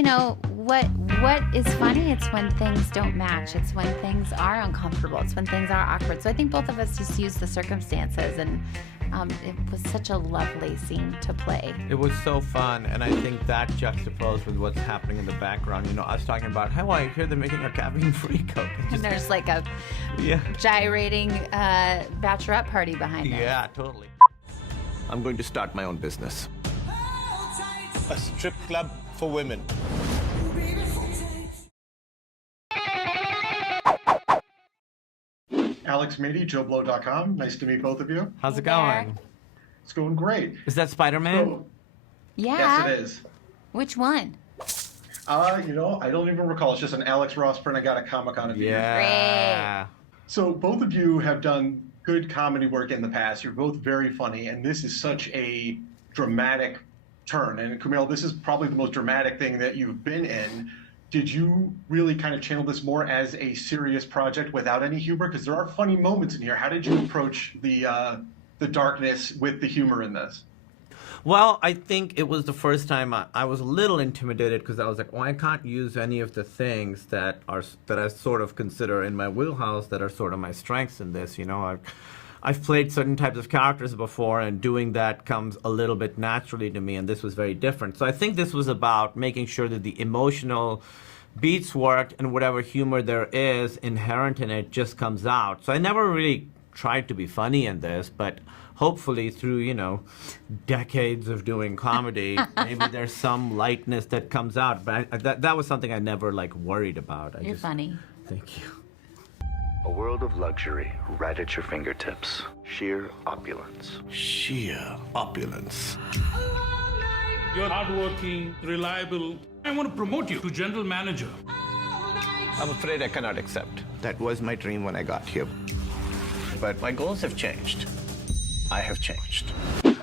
what is funny? It's when things don't match. It's when things are uncomfortable. It's when things are awkward. So I think both of us just used the circumstances, and it was such a lovely scene to play. It was so fun, and I think that juxtaposed with what's happening in the background. Us talking about how I hear they're making a caffeine-free Coke. And there's like a gyrating bachelorette party behind it. Yeah, totally. I'm going to start my own business. A strip club for women. Alex Mady, JoBlo.com. Nice to meet both of you. How's it going? It's going great. Is that Spider-Man? So, Yeah. yes, it is. Which one? I don't even recall. It's just an Alex Ross print I got at Comic-Con a few years ago. Yeah. So both of you have done good comedy work in the past. You're both very funny, and this is such a dramatic turn. And Kumail, this is probably the most dramatic thing that you've been in. Did you really kind of channel this more as a serious project without any humor? Because there are funny moments in here. How did you approach the darkness with the humor in this? Well, I think it was the first time I was a little intimidated because I was like, well, I can't use any of the things that I sort of consider in my wheelhouse that are sort of my strengths in this. I've played certain types of characters before, and doing that comes a little bit naturally to me, and this was very different. So I think this was about making sure that the emotional beats worked, and whatever humor there is inherent in it just comes out. So I never really tried to be funny in this, but hopefully through, decades of doing comedy, maybe there's some lightness that comes out. But that was something I never, worried about. You're funny. Thank you. A world of luxury right at your fingertips. Sheer opulence. Sheer opulence. You're hardworking, reliable. I want to promote you to general manager. I'm afraid I cannot accept. That was my dream when I got here. But my goals have changed. I have changed.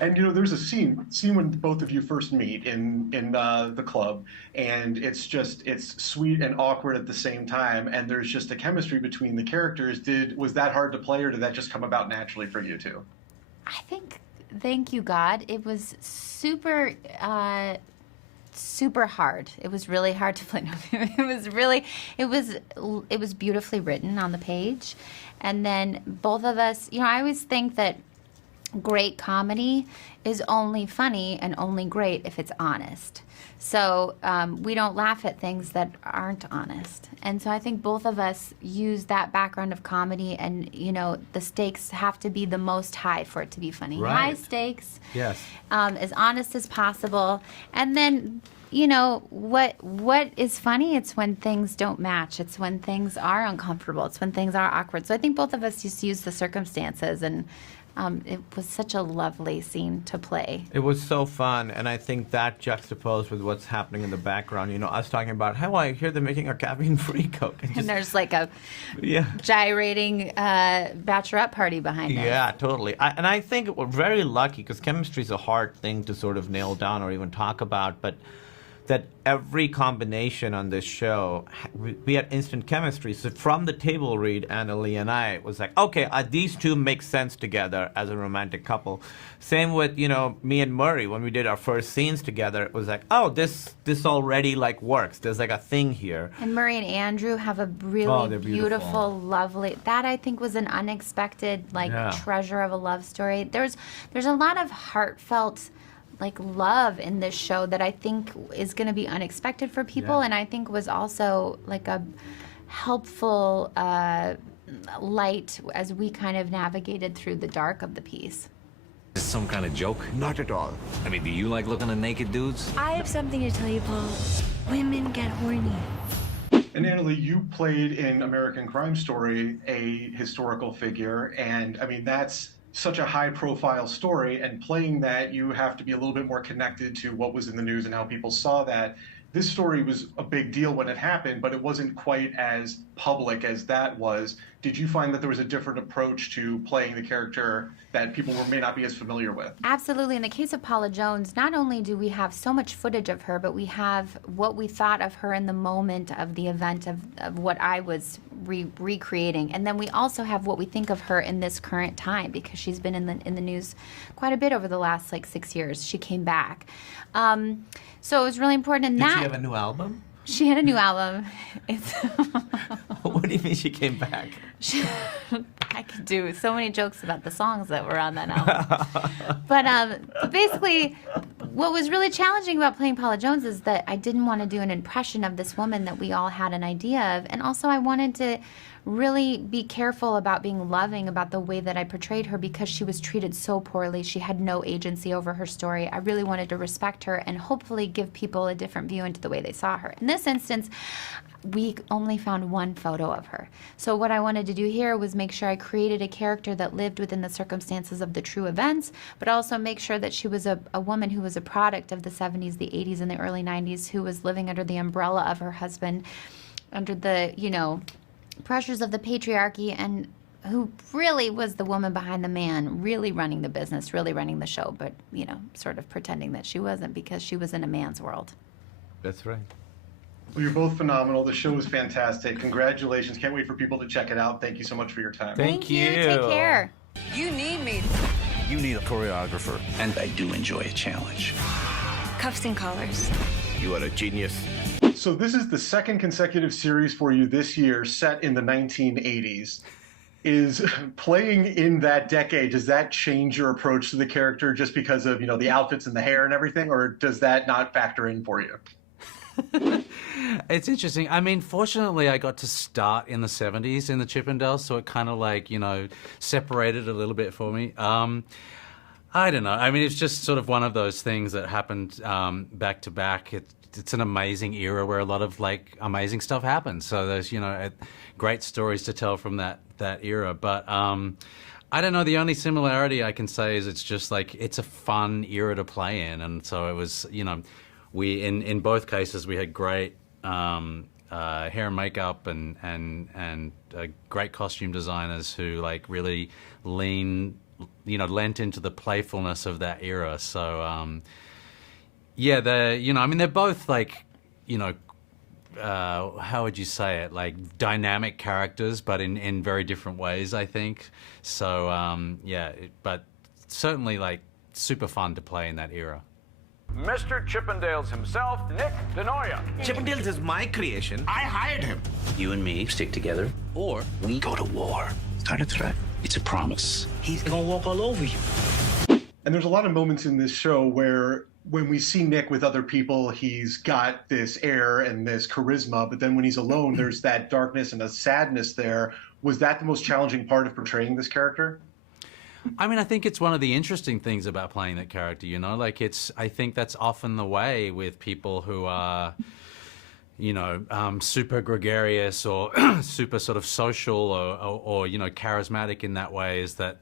And there's a scene when both of you first meet in the club, and it's sweet and awkward at the same time, and there's just a chemistry between the characters. Was that hard to play, or did that just come about naturally for you two? I think, thank you, God. It was super hard. It was really hard to play. It was beautifully written on the page, and then both of us. I always think that great comedy is only funny and only great if it's honest. So we don't laugh at things that aren't honest. And so I think both of us use that background of comedy, and the stakes have to be the most high for it to be funny. Right. High stakes. Yes. As honest as possible. And then what is funny? It's when things don't match. It's when things are uncomfortable. It's when things are awkward. So I think both of us just use the circumstances, and it was such a lovely scene to play. It was so fun, and I think that juxtaposed with what's happening in the background. Us talking about how I hear they're making a caffeine-free Coke. And there's like a gyrating bachelorette party behind it. Yeah, totally. And I think we're very lucky, because chemistry is a hard thing to sort of nail down or even talk about, but that every combination on this show, we had instant chemistry. So from the table read, Annaleigh and I, it was like, okay, these two make sense together as a romantic couple. Same with, me and Murray, when we did our first scenes together, it was like, oh, this already works. There's a thing here. And Murray and Andrew have a really beautiful, lovely, that I think was an unexpected treasure of a love story. There's a lot of heartfelt love in this show that I think is going to be unexpected for people, and I think was also a helpful light as we kind of navigated through the dark of the piece. Is this some kind of joke? Not at all. I mean, do you like looking at naked dudes? I have something to tell you, Paul. Women get horny. And Annaleigh, you played in American Crime Story a historical figure, and I mean that's such a high-profile story, and playing that, you have to be a little bit more connected to what was in the news and how people saw that. This story was a big deal when it happened, but it wasn't quite as public as that was. Did you find that there was a different approach to playing the character that people may not be as familiar with? Absolutely. In the case of Paula Jones, not only do we have so much footage of her, but we have what we thought of her in the moment of the event of what I was recreating. And then we also have what we think of her in this current time, because she's been in the news quite a bit over the last like 6 years. She came back. So it was really important in Did that. she have a new album? She had a new album. It's What do you mean she came back? I could do so many jokes about the songs that were on that album. But basically, what was really challenging about playing Paula Jones is that I didn't want to do an impression of this woman that we all had an idea of. And also I wanted to really be careful about being loving about the way that I portrayed her, because she was treated so poorly. She had no agency over her story. I really wanted to respect her and hopefully give people a different view into the way they saw her. In this instance, we only found one photo of her. So what I wanted to do here was make sure I created a character that lived within the circumstances of the true events, but also make sure that she was a woman who was a product of the 70s, the 80s, and the early 90s, who was living under the umbrella of her husband, under the, pressures of the patriarchy, and who really was the woman behind the man, really running the business, really running the show, but, sort of pretending that she wasn't, because she was in a man's world. That's right. Well, you're both phenomenal. The show is fantastic. Congratulations. Can't wait for people to check it out. Thank you so much for your time. Thank you. Take care. You need me. You need a choreographer. And I do enjoy a challenge. Cuffs and collars. You are a genius. So this is the second consecutive series for you this year, set in the 1980s. Is playing in that decade, does that change your approach to the character just because of, the outfits and the hair and everything, or does that not factor in for you? It's interesting. I mean, fortunately, I got to start in the 70s in the Chippendales, so it kind of separated a little bit for me. I don't know. I mean, it's just sort of one of those things that happened back to back. It's an amazing era where a lot of amazing stuff happens. So there's great stories to tell from that era. But I don't know. The only similarity I can say is it's just it's a fun era to play in, and so it was. We in both cases we had great hair and makeup and great costume designers who really lent into the playfulness of that era. So yeah, they're both how would you say it? Dynamic characters, but in very different ways, I think. So but certainly super fun to play in that era. Mr. Chippendales himself, Nick Denoya. Chippendales is my creation. I hired him. You and me stick together, or we go to war. It's not a threat. It's a promise. He's gonna walk all over you. And there's a lot of moments in this show where when we see Nick with other people, he's got this air and this charisma, but then when he's alone, there's that darkness and a sadness there. Was that the most challenging part of portraying this character? I mean, I think it's one of the interesting things about playing that character, I think that's often the way with people who are, super gregarious or super sort of social or charismatic in that way, is that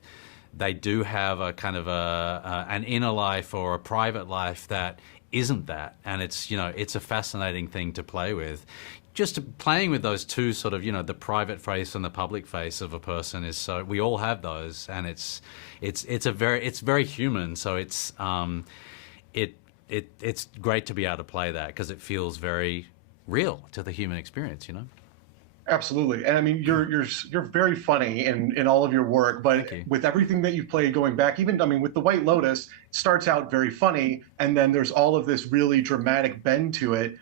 they do have a kind of an inner life or a private life that isn't that. And it's a fascinating thing to play with. Just playing with those two sort of, the private face and the public face of a person is so, we all have those, and it's very human. So it's great to be able to play that because it feels very real to the human experience, Absolutely. And I mean, you're very funny in all of your work, but with everything that you've played going back, even, with The White Lotus, it starts out very funny, and then there's all of this really dramatic bend to it.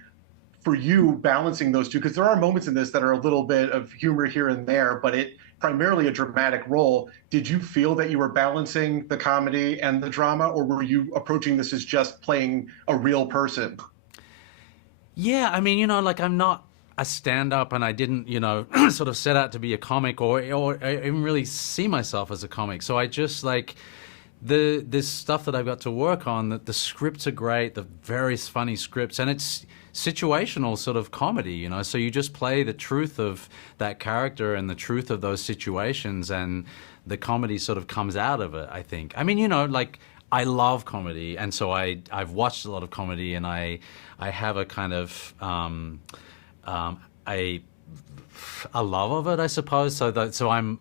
For you, balancing those two, because there are moments in this that are a little bit of humor here and there, but it primarily a dramatic role. Did you feel that you were balancing the comedy and the drama, or were you approaching this as just playing a real person? Yeah, I mean, I'm not a stand-up, and I didn't, sort of set out to be a comic or even really see myself as a comic. So I just this stuff that I've got to work on, that the scripts are great, the very funny scripts, and it's situational sort of comedy, so you just play the truth of that character and the truth of those situations, and the comedy sort of comes out of it, I think. I mean, I love comedy, and so I've watched a lot of comedy, and I have a kind of a love of it, I suppose. So I'm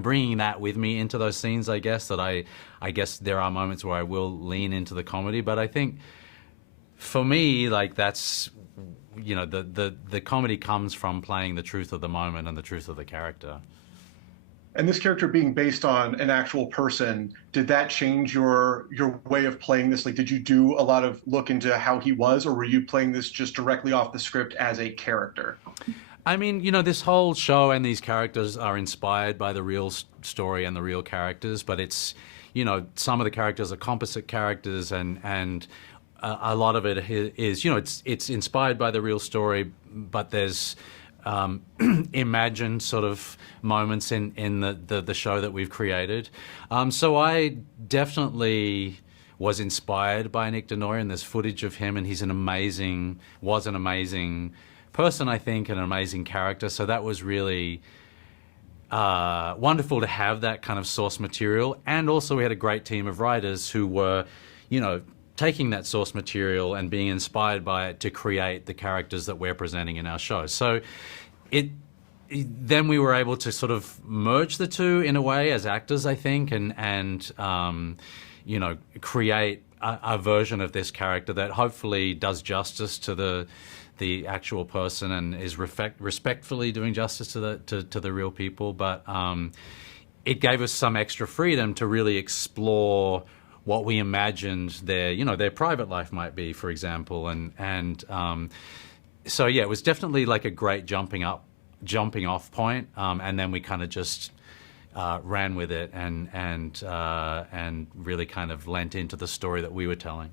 bringing that with me into those scenes, I guess. That I guess there are moments where I will lean into the comedy, but I think for me, that's you know, the comedy comes from playing the truth of the moment and the truth of the character. And this character being based on an actual person, did that change your way of playing this? Like, did you do a lot of look into how he was, or were you playing this just directly off the script as a character? I mean, you know, this whole show and these characters are inspired by the real story and the real characters, but it's, you know, some of the characters are composite characters, and a lot of it is, you know, it's inspired by the real story, but there's imagined sort of moments in the show that we've created. So I definitely was inspired by Nick Denoyer, and there's footage of him, and he's was an amazing person, I think, and an amazing character. So that was really wonderful to have that kind of source material. And also we had a great team of writers who were, you know, taking that source material and being inspired by it to create the characters that we're presenting in our show. So then we were able to sort of merge the two in a way as actors, I think, and you know, create a version of this character that hopefully does justice to the actual person and is respectfully doing justice to the real people. But it gave us some extra freedom to really explore what we imagined their private life might be, for example, and so yeah, it was definitely like a great jumping off point, and then we kind of just ran with it and really kind of lent into the story that we were telling.